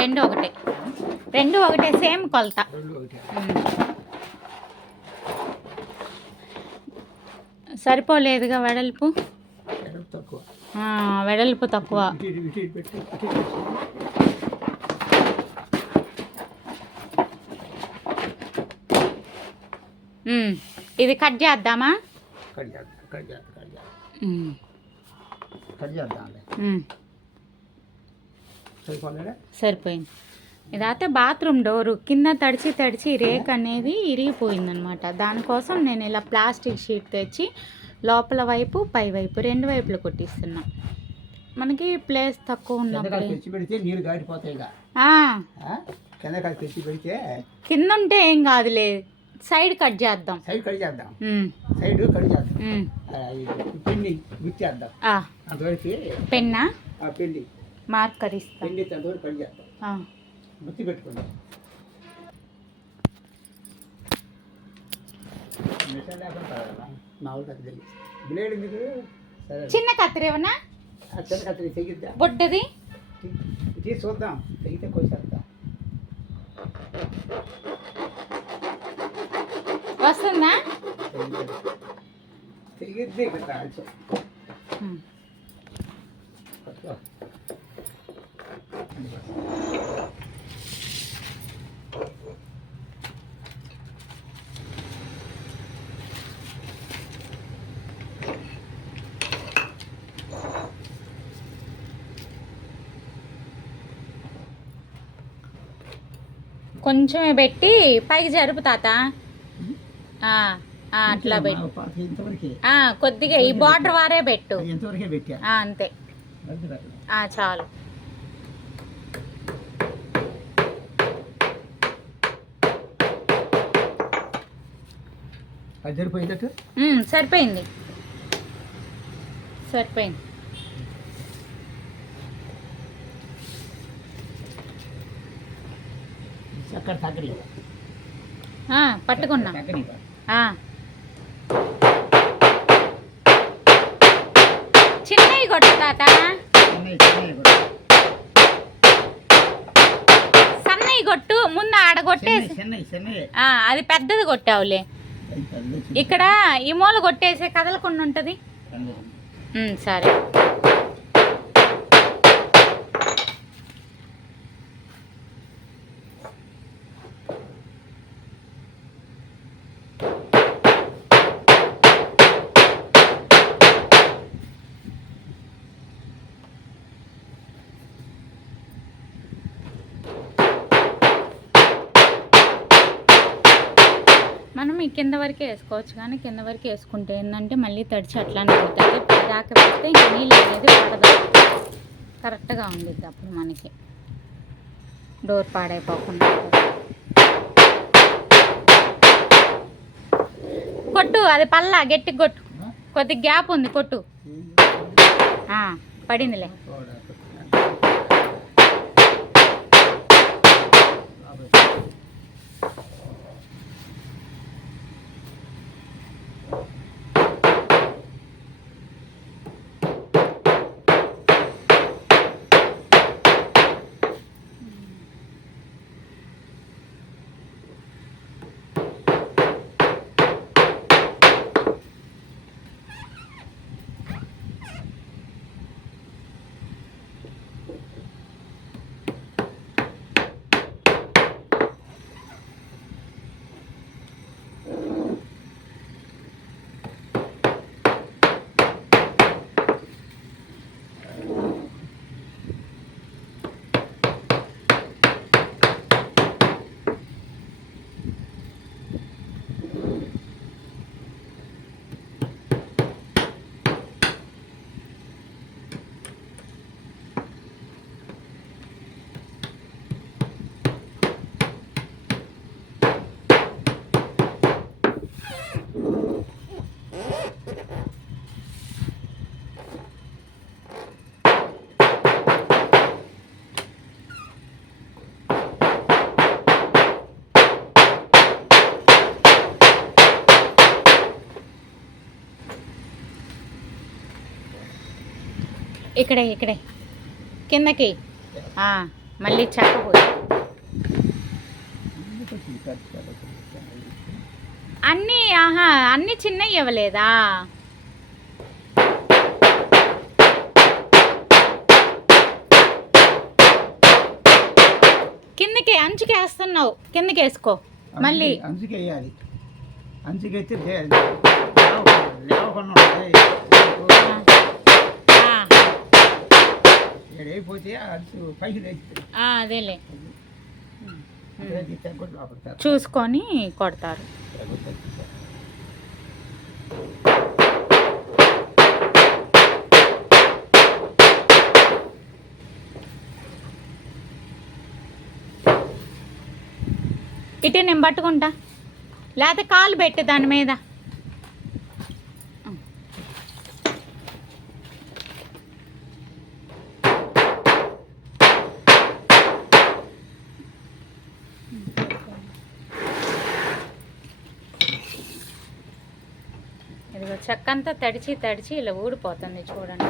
రెండు ఒకటే, రెండు ఒకటే, సేమ్ కొలత. సరిపోలేదుగా వెడల్పు, వెడల్పు తక్కువ. ఇది కట్ చేద్దామా? సరిపోయింది. ఇదైతే బాత్రూమ్ డోరు కింద తడిచి తడిచి రేక్ అనేది ఇరిగిపోయిందనమాట. దానికోసం నేను ఇలా ప్లాస్టిక్ షీట్ తెచ్చి లోపల వైపు పై వైపు రెండు వైపులు కొట్టిస్తున్నా. మనకి ప్లేస్ తక్కువ ఉన్నప్పుడు కింద ఉంటే ఏం కాదులే, సైడ్ కట్ చేద్దాం. పెన్నా మార్కర్ ఇస్తాం. చిన్న కత్తిరి ఏమన్నా బొడ్డది చూద్దాం, తెగితే కోసేద్దాం. వస్తుందా? తెగిద్ది కదా. కొంచెమే పెట్టి పైకి జరుపు తాత. అట్లా పెట్టు, కొద్దిగా ఈ బార్డర్ వారే పెట్టు. అంతే, చాలు. సరిపోయింది, సరిపోయింది. పట్టుకున్నా. చిన్నవి కొట్టు తాత, సన్నవి కొట్టు. ముందు ఆడ కొట్టేసి అది పెద్దది కొట్టావులే. ఇక్కడ ఈ మూల కొట్టేసి కదలకుండా ఉంటుంది. సరే. మనం ఈ కింద వరకే వేసుకోవచ్చు, కానీ కింద వరకు వేసుకుంటే ఏంటంటే మళ్ళీ తడిచి అట్లానే ఉంటుంది. దాకా వేస్తే ఇంకా నీళ్ళు అనేది పడదు. కరెక్ట్గా ఉండిద్ది అప్పుడు మనకి, డోర్ పాడైపోకుండా. కొట్టు, అది పల్లా గట్టిగా కొట్టు. కొద్దిగా గ్యాప్ ఉంది, కొట్టు. పడిందిలే. ఇక్కడే కిందకి మళ్ళీ చెక్క అన్నీ అన్నీ చిన్నవి ఇవ్వలేదా? కిందకి అంచుకి వేస్తున్నావు, కిందకి వేసుకో మళ్ళీ. అంచుకి వేయాలి, అంచుకి వేస్తే లేకపోతే అంచు పైకి లేస్తుంది. అదేలే చూసుకొని కొడతారు. ఇటు నేను పట్టుకుంటా, లేకపోతే కాలు పెట్టు దాని మీద. ఇదిగో చెక్క అంతా తడిచి తడిచి ఇలా ఊడిపోతుంది చూడండి.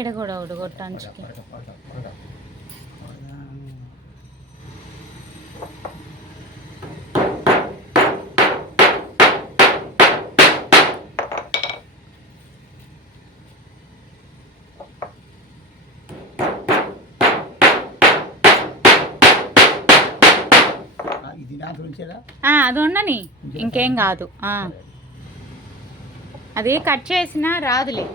ఈడ కూడా ఉడగొట్టంచుకి. అది ఉండని, ఇంకేం కాదు. అది కట్ చేసినా రాదులే.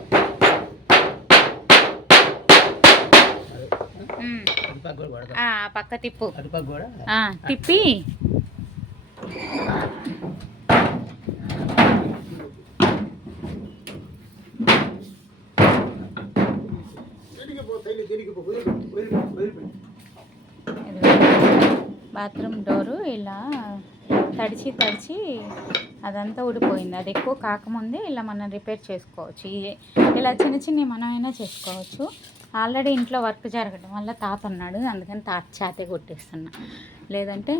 పక్క తిప్పు, తిప్పి బాత్రూమ్ డోరు ఇలా తడిచి తడిచి అదంతా ఊడిపోయింది. అది ఎక్కువ కాకముందే ఇలా మనం రిపేర్ చేసుకోవచ్చు. ఇలా చిన్న చిన్నవి మనమైనా చేసుకోవచ్చు. ఆల్రెడీ ఇంట్లో వర్క్ జరగడం వల్ల తాత ఉన్నాడు, అందుకని తాత చేతే కొట్టేస్తున్నా. లేదంటే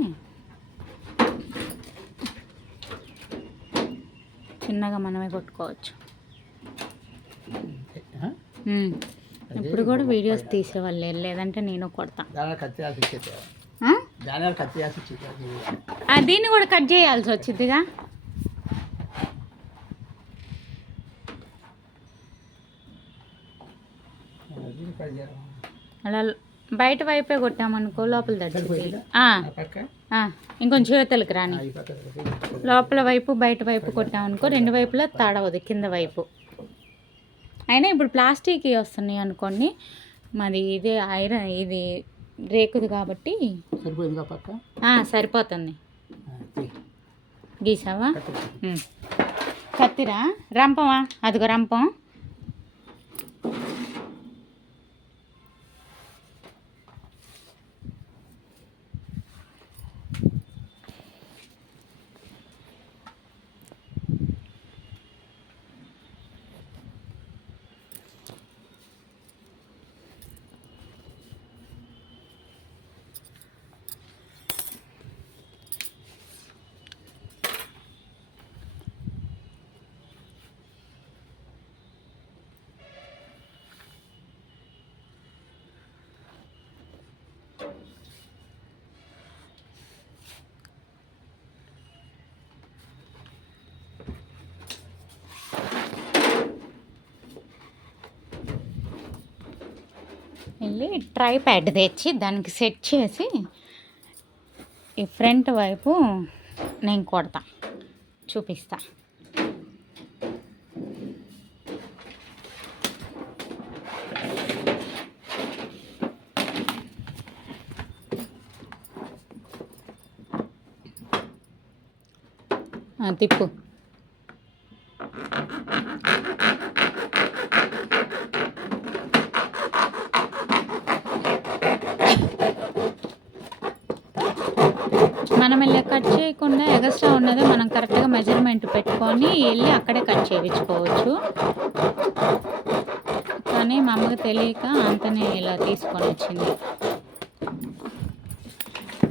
చిన్నగా మనమే కొట్టుకోవచ్చు. ఇప్పుడు కూడా వీడియోస్ తీసేవాళ్ళు, లేదంటే నేను కొడతా. దీన్ని కూడా కట్ చేయాల్సి వచ్చిందిగా. అలా బయట వైపే కొట్టామనుకో లోపల తడిచిపోయింది. ఇంకొంచెం యువతలకి రాని, లోపల వైపు బయట వైపు కొట్టామనుకో రెండు వైపులా తాడవదు కింద వైపు. అయినా ఇప్పుడు ప్లాస్టిక్ వస్తున్నాయి అనుకోండి, మరి ఇదే ఐరన్, ఇది రేకుది కాబట్టి సరిపోతుంది. గీసావా? కత్తిరా? రంపమా? అదిగో రంపం. వెళ్ళి ట్రై ప్యాడ్ తెచ్చి దానికి సెట్ చేసి ఈ ఫ్రంట్ వైపు నేను కొడతా, చూపిస్తా. తిప్పు. మనం వెళ్ళి కట్ చేయకుండా ఎక్స్ట్రా ఉన్నది మనం కరెక్ట్గా మెజర్మెంట్ పెట్టుకొని వెళ్ళి అక్కడే కట్ చేయించుకోవచ్చు. కానీ మా అమ్మకి తెలియక అంతనే ఇలా తీసుకొని వచ్చింది.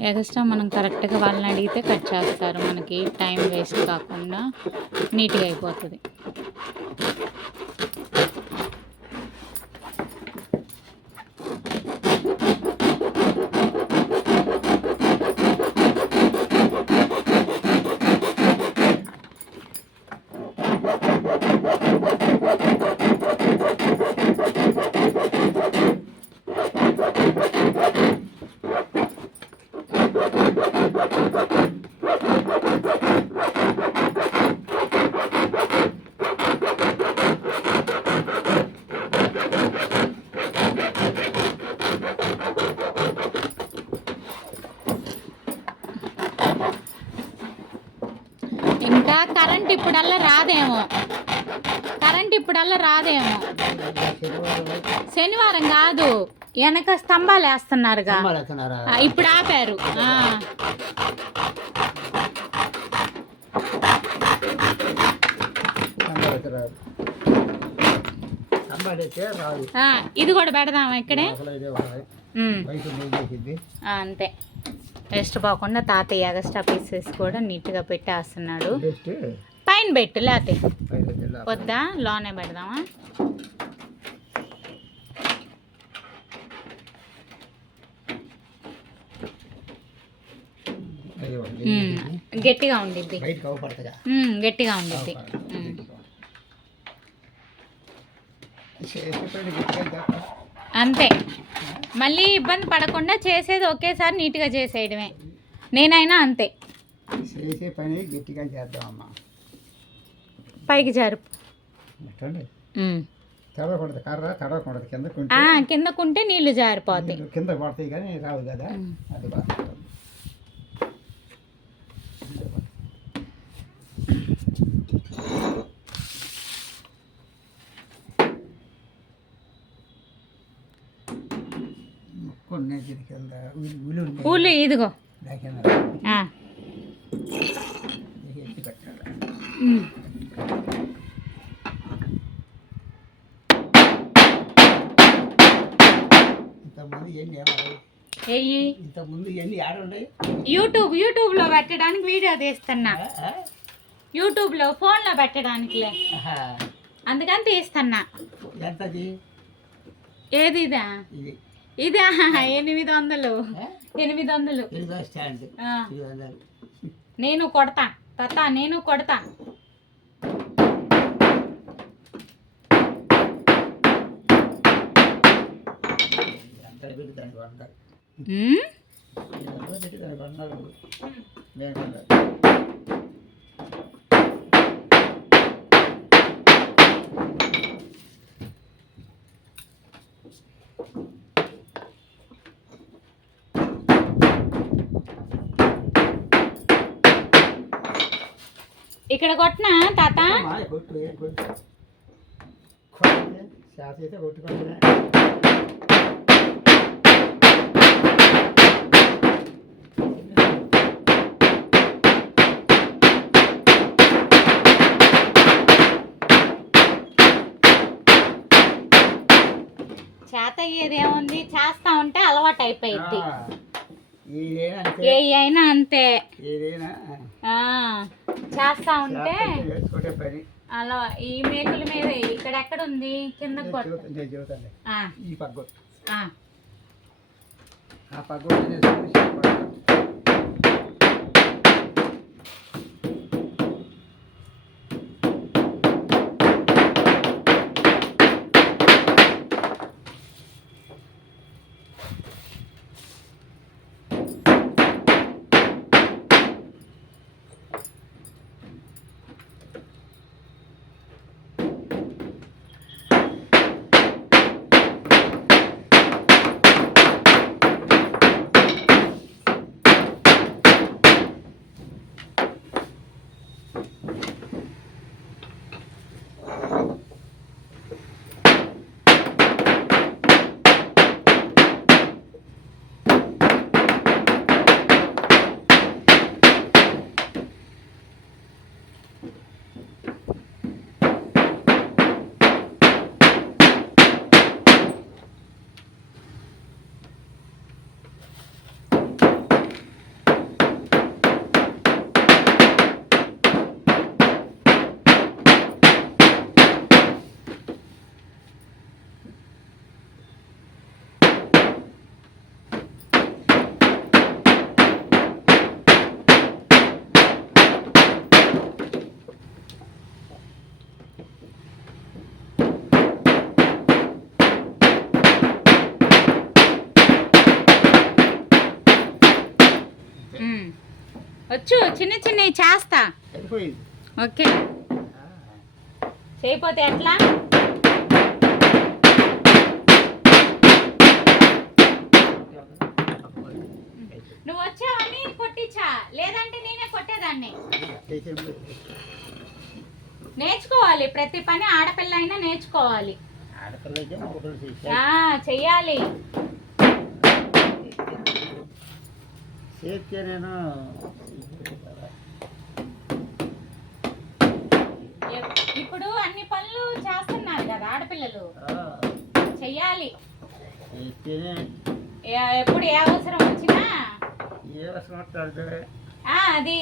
ఎక్స్ట్రా మనం కరెక్ట్గా వాళ్ళని అడిగితే కట్ చేస్తారు, మనకి టైం వేస్ట్ కాకుండా నీట్గా అయిపోతుంది. ఇంకా కరెంట్ ఇప్పుడల్లా రాదేమో. శనివారం కాదు, వెనక స్తంభాలు వేస్తున్నారుగా, ఇప్పుడు ఆపారు. ఇది కూడా పెడదామా ఇక్కడే? అంతే, వేస్ట్ పోకుండా తాతయ్య ఎక్స్ట్రా పీసెస్ కూడా నీట్గా పెట్టేస్తున్నాడు. పైన పెట్టు, లేతే వద్దా, లోనే పెడదామా? గట్టిగా ఉండిద్ది, గట్టిగా ఉండిద్ది. అంతే, మళ్ళీ ఇబ్బంది పడకుండా చేసేది ఒకేసారి నీట్గా చేసేయడమే. నేనైనా అంతే, చేసే పని గట్టిగా చేద్దామమ్మా. పైకి జరుపు, తడవకూడదు, కర్ర తడవకూడదు. కిందకుంటే నీళ్లు జారిపోతాయి, కింద పడతాయి కానీ రావు కదా. అది బాగా పూలు ఇదిగో. యూట్యూబ్లో పెట్టడానికి వీడియో తీస్తున్నా, యూట్యూబ్లో ఫోన్లో పెట్టడానికి, అందుకని తీస్తున్నా. ఏది ఇదా? ఇదా 800. నేను కొడతా తాత, నేను కొడతా. ఇక్కడ కొట్టినా తాత, చేత అయ్యేది ఏముంది, చేస్తా ఉంటే అలవాటు అయిపోయింది. ఏ అయినా అంతే, చేస్తా ఉంటే అలా. ఈ మేకుల మీద ఇక్కడ ఎక్కడ ఉంది, కింద వచ్చు చిన్న చిన్నవి చేస్తా. అయిపోయింది. ఓకే, చేయకపోతే ఎట్లా? నువ్వు వచ్చావని కొట్టించా, లేదంటే నేనే కొట్టేదాన్ని. నేర్చుకోవాలి, ప్రతి పని ఆడపిల్ల అయినా నేర్చుకోవాలి. చెయ్యాలి. ఇప్పుడు అన్ని పనులు చేస్తున్నారు కదా ఆడపిల్లలు, చెయ్యాలి. ఎప్పుడు ఏ అవసరం వచ్చినా అది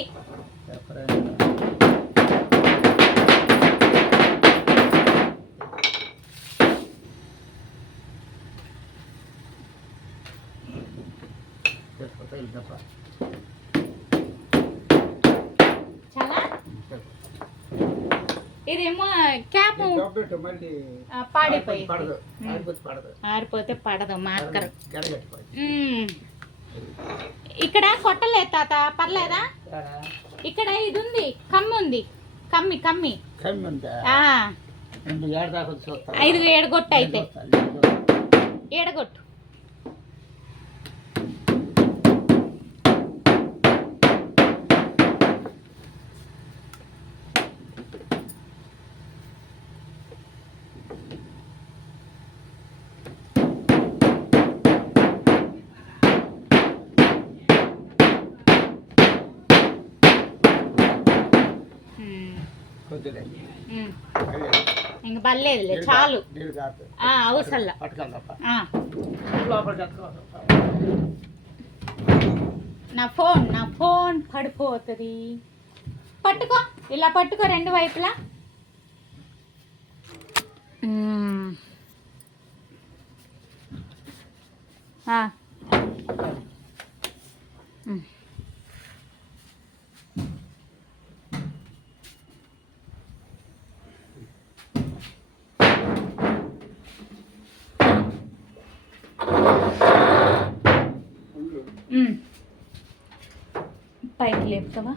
చాలా. ఇదేమో క్యాప్ పాడిపోయి ఆరిపోతే పడదు మార్కర్. ఇక్కడ కొట్టలేదు తాత, పర్లేదా? ఇక్కడ ఇది ఉంది, కమ్మి ఉంది, కమ్మి కమ్మి 5 ఏడగొట్టు, అయితే ఏడగొట్టు. ఇంక పర్లేదులే, చాలు. అవసరంలా. నా ఫోన్ పడిపోతుంది. పట్టుకో, ఇలా పట్టుకో 2 వైపులా. పైకి లేపుతావా?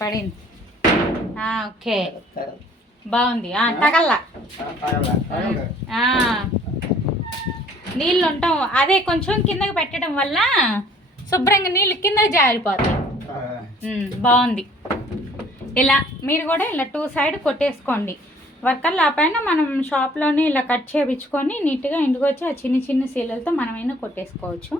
పడింది. ఓకే, బాగుంది. తగల్లా నీళ్ళు ఉంటాం, అదే కొంచెం కిందకి పెట్టడం వల్ల శుభ్రంగా నీళ్ళు కిందకి జారిపోతాయి. బాగుంది. ఇలా మీరు కూడా ఇలా 2 సైడ్ కొట్టేసుకోండి. వర్కర్లు ఆ పైన మనం షాప్లోనే ఇలా కట్ చేయించుకొని నీట్గా ఇంటికి వచ్చి ఆ చిన్న చిన్న సీలలతో మనమైనా కొట్టేసుకోవచ్చు.